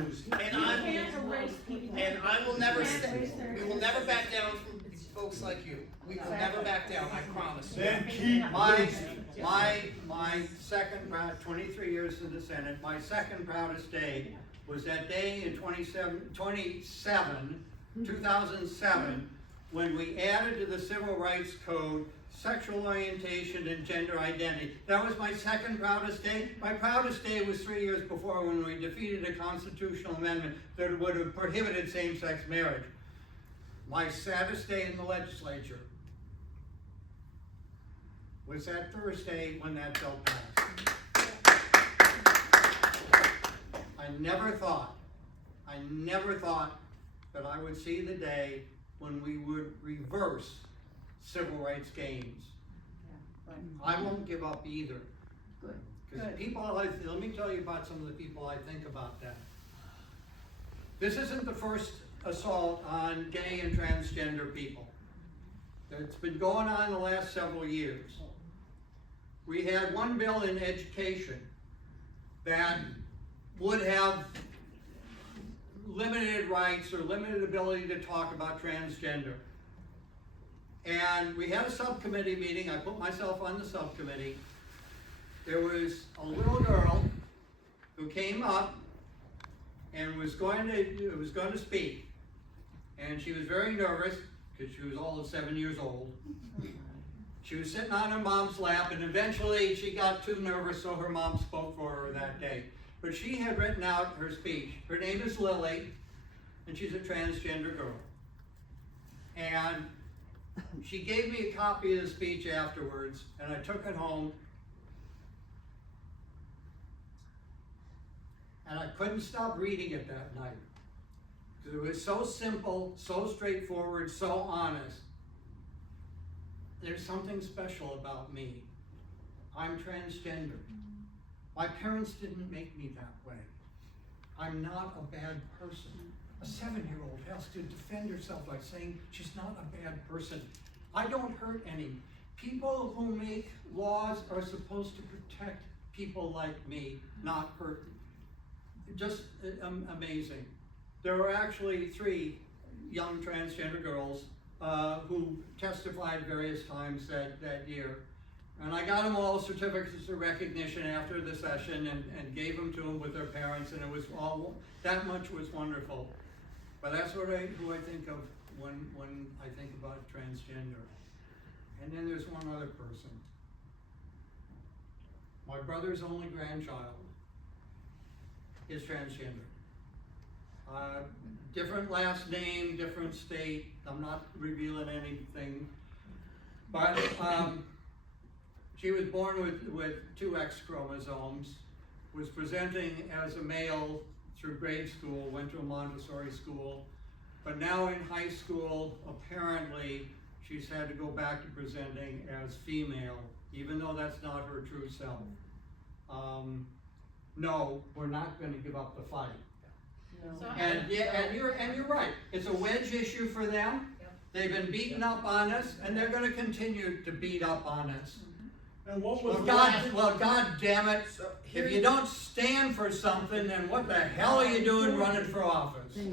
And I will never we will never back down from folks like you. We will never back down, I promise. Then keep My second proud, 23 years in the Senate, my second proudest day was that day in 2007, when we added to the Civil Rights Code sexual orientation and gender identity. That was my second proudest day. My proudest day was 3 years before, when we defeated a constitutional amendment that would have prohibited same-sex marriage. My saddest day in the legislature was that Thursday when that bill passed. I never thought that I would see the day when we would reverse civil rights gains. I won't give up either. Because people, let me tell you about some of the people I think about that. This isn't the first assault on gay and transgender people. It's been going on the last several years. We had one bill in education that would have limited rights or limited ability to talk about transgender. And we had a subcommittee meeting. I put myself on the subcommittee. There was a little girl who came up and was going to speak. And she was very nervous because she was all of 7 years old. She was sitting on her mom's lap, and eventually she got too nervous, so her mom spoke for her that day. But she had written out her speech. Her name is Lily, and she's a transgender girl. And she gave me a copy of the speech afterwards, and I took it home. And I couldn't stop reading it that night. Because it was so simple, so straightforward, so honest. There's something special about me. I'm transgender. My parents didn't make me that way. I'm not a bad person. A 7-year-old has to defend herself by saying she's not a bad person. I don't hurt any. People who make laws are supposed to protect people like me, not hurt. Just amazing. There were actually 3 young transgender girls who testified various times that year. And I got them all certificates of recognition after the session and gave them to them with their parents, and it was all, that much was wonderful. But that's who I think of when I think about transgender. And then there's one other person. My brother's only grandchild is transgender. Different last name, different state. I'm not revealing anything. But she was born with 2 X chromosomes, was presenting as a male through grade school, went to a Montessori school, but now in high school, apparently, she's had to go back to presenting as female, even though that's not her true self. No, we're not going to give up the fight. No. And you're right. It's a wedge issue for them. Yep. They've been beating up on us, and they're going to continue to beat up on us. And what was God damn it! If you don't stand for something, then what the hell are you doing running for office?